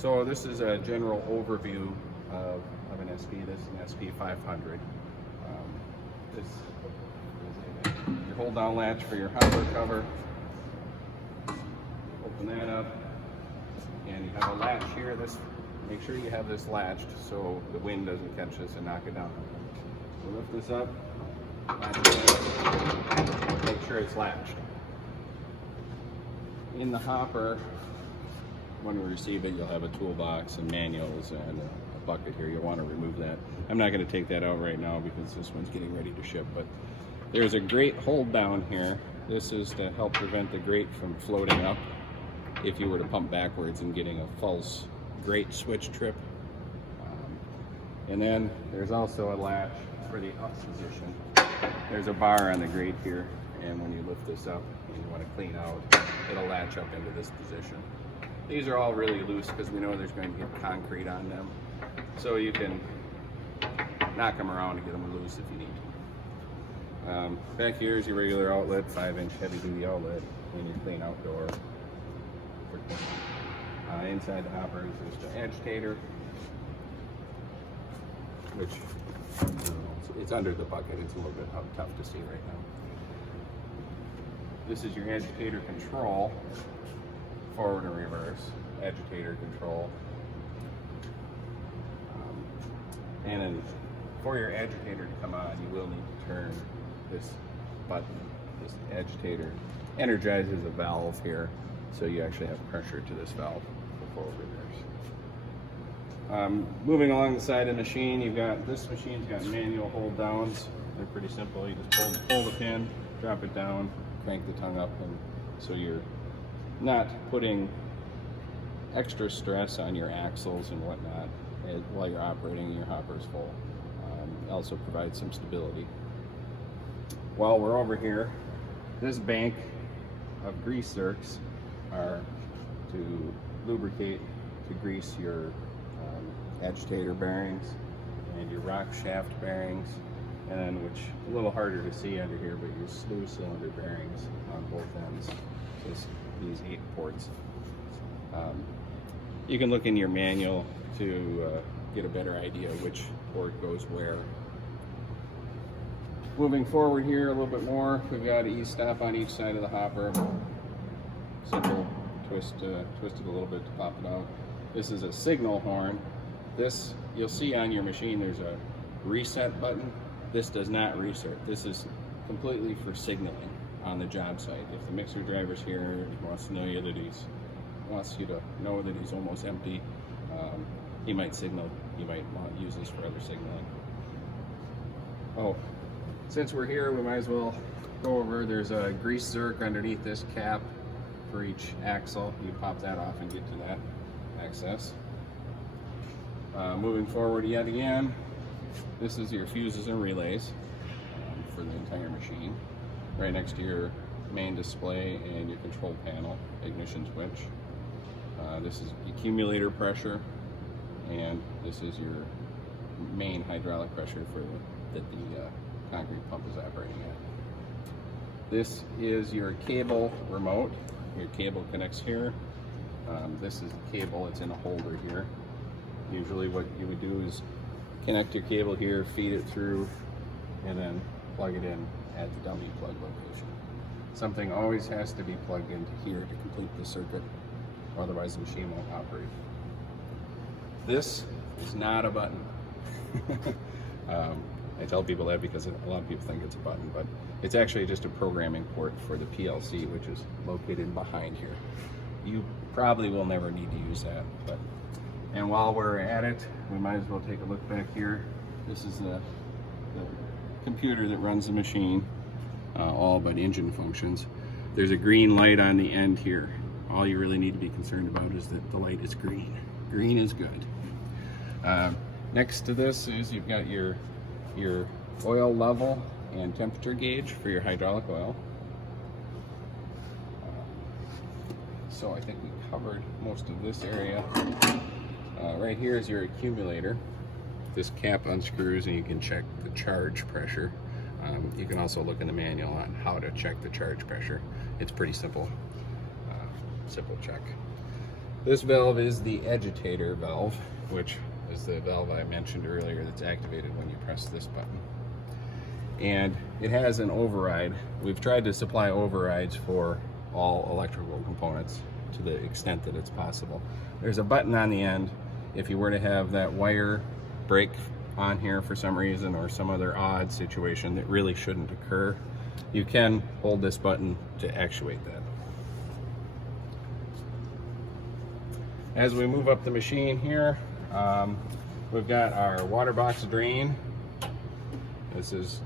So this is a general overview of an SP. This is an SP 500. This is your hold down latch for your hopper cover. Open that up, and you have a latch here. Make sure you have this latched so the wind doesn't catch this and knock it down. So lift this up, make sure it's latched. In the hopper, when we receive it, you'll have a toolbox and manuals and a bucket here. You'll want to remove that. I'm not going to take that out right now because this one's getting ready to ship, but there's a grate hold down here. This is to help prevent the grate from floating up if you were to pump backwards and getting a false grate switch trip. And then there's also a latch for the up position. There's a bar on the grate here, and when you lift this up and you want to clean out, it'll latch up into this position. These are all really loose because we know there's going to get concrete on them, so you can knock them around and get them loose if you need to. Back here is your regular outlet, 5-inch heavy-duty outlet, and your clean out door. Inside the hopper is just an agitator, which it's under the bucket. It's a little bit tough to see right now. This is your agitator control, forward and reverse agitator control. And then for your agitator to come on, you will need to turn this button. This agitator energizes a valve here, so you actually have pressure to this valve for forward reverse. Moving along the side of the machine, this machine's got manual hold downs. They're pretty simple. You just pull the pin, drop it down, crank the tongue up, and so you're not putting extra stress on your axles and whatnot while you're operating your hoppers full. It also provides some stability. While we're over here, this bank of grease zerks are to lubricate, to grease your agitator bearings and your rock shaft bearings, and then, which a little harder to see under here, but your slew cylinder bearings on both ends. So these 8 ports. You can look in your manual to get a better idea which port goes where. Moving forward here a little bit more, we've got an E-stop on each side of the hopper. Simple twist it a little bit to pop it out. This is a signal horn. This, you'll see on your machine, there's a reset button. This does not reset. This is completely for signaling on the job site. If the mixer driver's here, he wants you to know that he's almost empty, he might signal. You might want to use this for other signaling. Oh, since we're here, we might as well go over. There's a grease zerk underneath this cap for each axle. You pop that off and get to that access. Moving forward yet again, this is your fuses and relays for the entire machine. Right next to your main display and your control panel, ignition switch. This is accumulator pressure, and this is your main hydraulic pressure that the concrete pump is operating at. This is your cable remote. Your cable connects here. This is the cable, it's in a holder here. Usually what you would do is connect your cable here, feed it through, and then plug it in at the dummy plug location. Something always has to be plugged into here to complete the circuit, otherwise the machine won't operate. This is not a button. I tell people that because a lot of people think it's a button, but it's actually just a programming port for the PLC, which is located behind here. You probably will never need to use that, and while we're at it, we might as well take a look back here. This is the computer that runs the machine, all but engine functions. There's a green light on the end here. All you really need to be concerned about is that the light is green. Green is good. Next to this is you've got your oil level and temperature gauge for your hydraulic oil. So I think we covered most of this area. Right here is your accumulator. This cap unscrews and you can check the charge pressure. You can also look in the manual on how to check the charge pressure. It's pretty simple, simple check. This valve is the agitator valve, which is the valve I mentioned earlier that's activated when you press this button. And it has an override. We've tried to supply overrides for all electrical components to the extent that it's possible. There's a button on the end. If you were to have that wire break on here for some reason or some other odd situation that really shouldn't occur, you can hold this button to actuate that. As we move up the machine here, we've got our water box drain. This is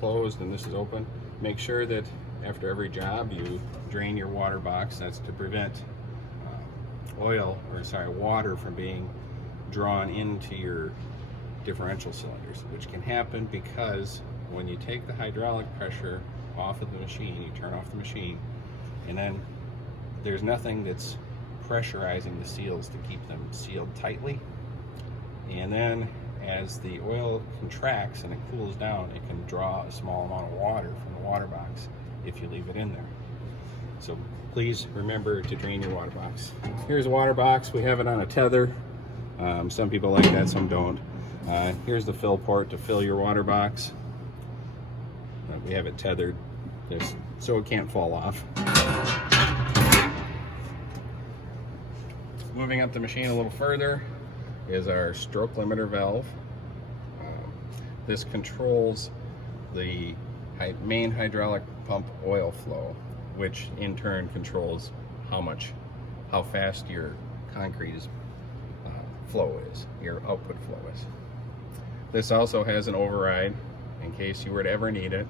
closed and this is open. Make sure that after every job you drain your water box. That's to prevent water from being drawn into your differential cylinders, which can happen because when you take the hydraulic pressure off of the machine, you turn off the machine, and then there's nothing that's pressurizing the seals to keep them sealed tightly. And then as the oil contracts and it cools down, it can draw a small amount of water from the water box if you leave it in there. So please remember to drain your water box. Here's a water box. We have it on a tether. Some people like that, some don't. Here's the fill port to fill your water box. We have it tethered so it can't fall off. Moving up the machine a little further is our stroke limiter valve. This controls the main hydraulic pump oil flow, which in turn controls how fast your concrete's flow is, your output flow is. This also has an override in case you were to ever need it.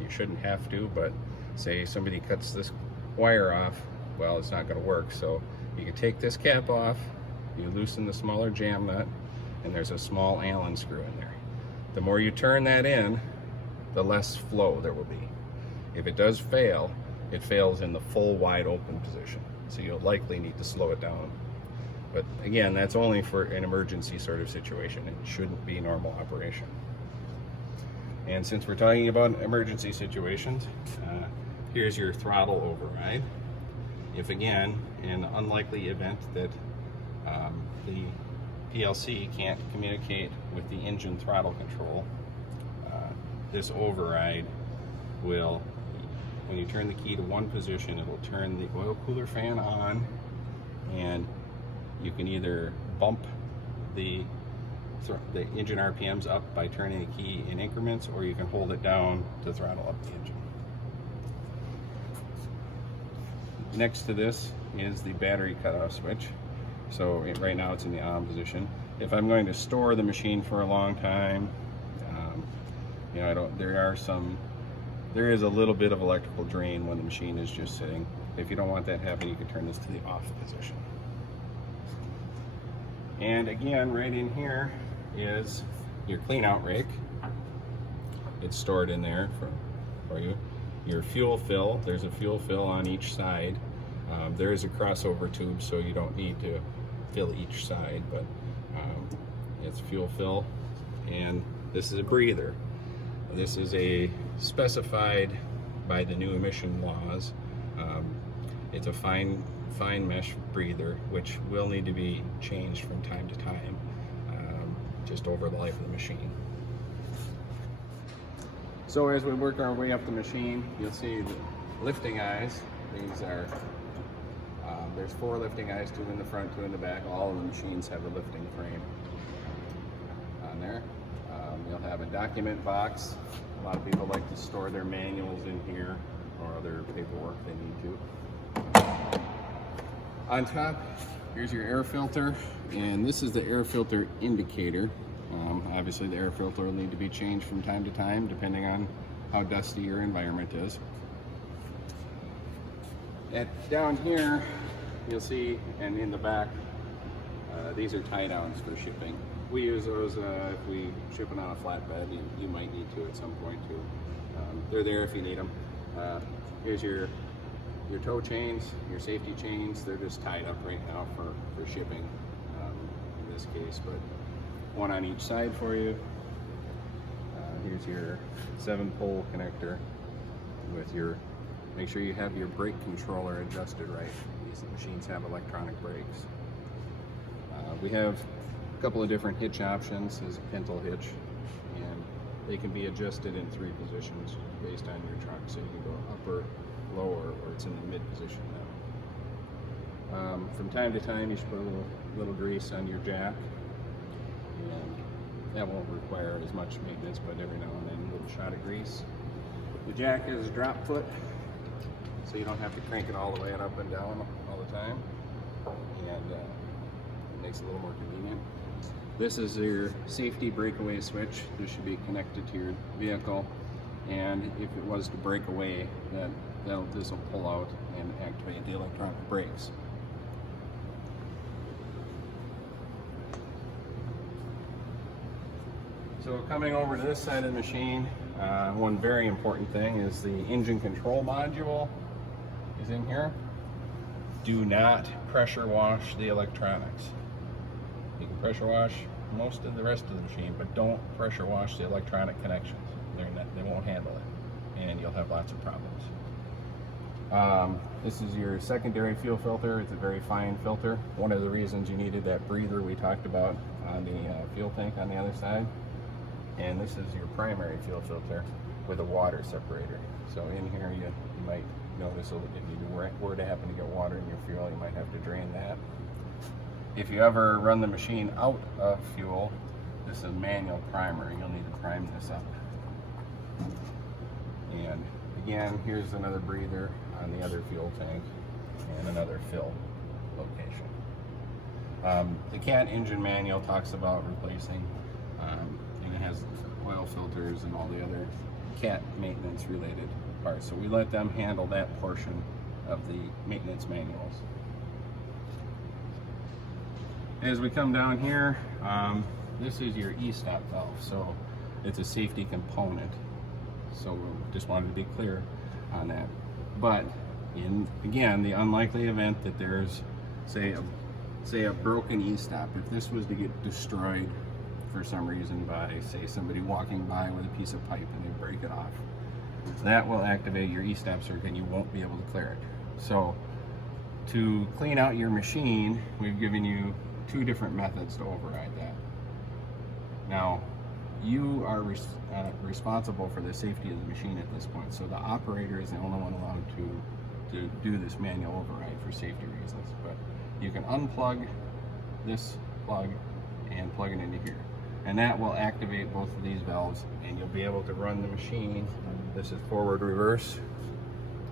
You shouldn't have to, but say somebody cuts this wire off, well, it's not going to work. So you can take this cap off, you loosen the smaller jam nut, and there's a small Allen screw in there. The more you turn that in, the less flow there will be. If it does fail, it fails in the full wide open position. So you'll likely need to slow it down. But again, that's only for an emergency sort of situation. It shouldn't be normal operation. And since we're talking about emergency situations, here's your throttle override. If again, in the unlikely event that the PLC can't communicate with the engine throttle control, this override will, when you turn the key to one position, it will turn the oil cooler fan on, and you can either bump the engine RPMs up by turning the key in increments, or you can hold it down to throttle up the engine. Next to this is the battery cutoff switch. So right now it's in the on position. If I'm going to store the machine for a long time, there is a little bit of electrical drain when the machine is just sitting. If you don't want that happening, you can turn this to the off position. And again, right in here is your clean out rake. It's stored in there for you. Your fuel fill, there's a fuel fill on each side. There is a crossover tube, so you don't need to fill each side, but it's fuel fill. And this is a breather. This is specified by the new emission laws. It's a fine mesh breather, which will need to be changed from time to time, just over the life of the machine. So as we work our way up the machine, you'll see the lifting eyes. These are, there's 4 lifting eyes, 2 in the front, 2 in the back. All of the machines have a lifting frame on there. You'll have a document box. A lot of people like to store their manuals in here or other paperwork they need to. On top, here's your air filter, and this is the air filter indicator. Obviously the air filter will need to be changed from time to time depending on how dusty your environment is. Down here, you'll see, and in the back, these are tie downs for shipping. We use those if we ship it on a flatbed. You might need to at some point too. They're there if you need them. Here's your tow chains, your safety chains. They're just tied up right now for shipping in this case, but one on each side for you. Here's your 7-pole connector with make sure you have your brake controller adjusted right. these machines have electronic brakes. We have a couple of different hitch options. There's a pintle hitch, and they can be adjusted in 3 positions based on your truck. So you can go upper, lower, or it's in the mid position now. From time to time, you should put a little grease on your jack, and that won't require as much maintenance, but every now and then a little shot of grease. The jack is a drop foot, so you don't have to crank it all the way up and down all the time, and it makes it a little more convenient. This is your safety breakaway switch. This should be connected to your vehicle, and if it was to break away, this will pull out and activate the electronic brakes. So coming over to this side of the machine, one very important thing is the engine control module is in here. Do not pressure wash the electronics. You can pressure wash most of the rest of the machine, but don't pressure wash the electronic connections. They won't handle it, and you'll have lots of problems. This is your secondary fuel filter. It's a very fine filter. One of the reasons you needed that breather we talked about on the fuel tank on the other side. And this is your primary fuel filter with a water separator. So in here you might notice if you were to happen to get water in your fuel, you might have to drain that. If you ever run the machine out of fuel, this is manual primer. You'll need to prime this up. And again, here's another breather on the other fuel tank and another fill location. The CAT engine manual talks about replacing, and it has oil filters and all the other CAT maintenance related parts. So we let them handle that portion of the maintenance manuals. As we come down here, this is your e-stop valve. So it's a safety component. So we just wanted to be clear on that. But in, again, the unlikely event that there's, say a broken e-stop, if this was to get destroyed for some reason by, say, somebody walking by with a piece of pipe and they break it off, that will activate your e-stop circuit and you won't be able to clear it. So to clean out your machine, we've given you 2 different methods to override that. Now, you are responsible for the safety of the machine at this point, so the operator is the only one allowed to do this manual override for safety reasons. But you can unplug this plug and plug it into here, and that will activate both of these valves, and you'll be able to run the machine. This is forward reverse,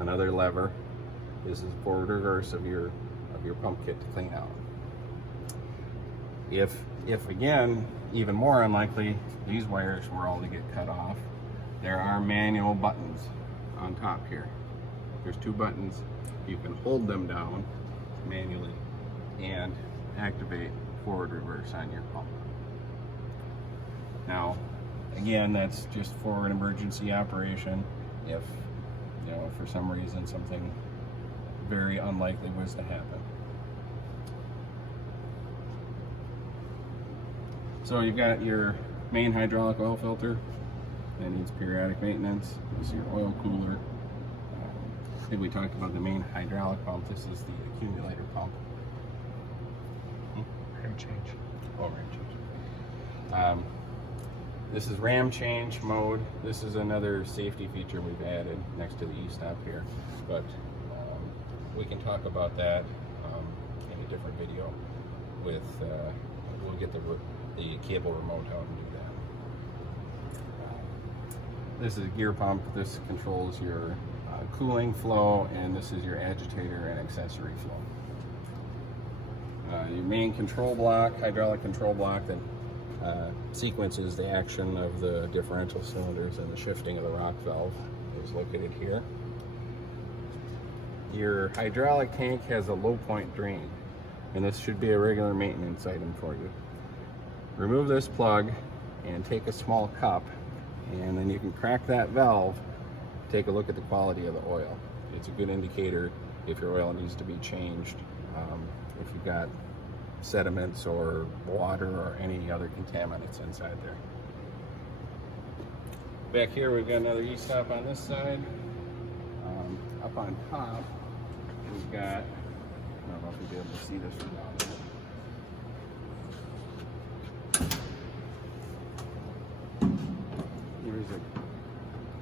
another lever. This is forward reverse of your pump kit to clean out. If again, even more unlikely, these wires were all to get cut off, there are manual buttons on top here. There's 2 buttons. You can hold them down manually and activate forward reverse on your pump. Now, again, that's just for an emergency operation. If, you know, for some reason something very unlikely was to happen. So you've got your main hydraulic oil filter that needs periodic maintenance. This is your oil cooler. I think we talked about the main hydraulic pump. This is the accumulator pump. Ram change. Oh, ram change. This is ram change mode. This is another safety feature we've added next to the e-stop here, but we can talk about that in a different video. With we'll get the cable remote out and do that. This is a gear pump. This controls your cooling flow, and this is your agitator and accessory flow. Your main control block, hydraulic control block that sequences the action of the differential cylinders and the shifting of the rock valve is located here. Your hydraulic tank has a low point drain, and this should be a regular maintenance item for you. Remove this plug and take a small cup, and then you can crack that valve, take a look at the quality of the oil. It's a good indicator if your oil needs to be changed, if you've got sediments or water or any other contaminants inside there. Back here we've got another e-stop on this side. Up on top we've got I don't know if you'll be able to see this from down there. Here's a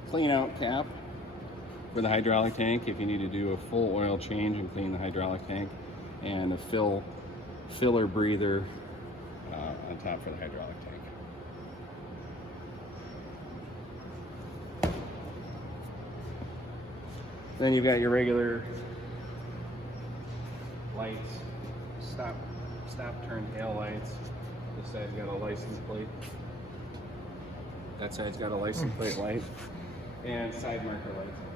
clean out cap for the hydraulic tank if you need to do a full oil change and clean the hydraulic tank, and a filler breather on top for the hydraulic tank. Then you've got your regular lights, stop, turn, tail lights. This side's got a license plate. That side's got a license plate light and side marker lights.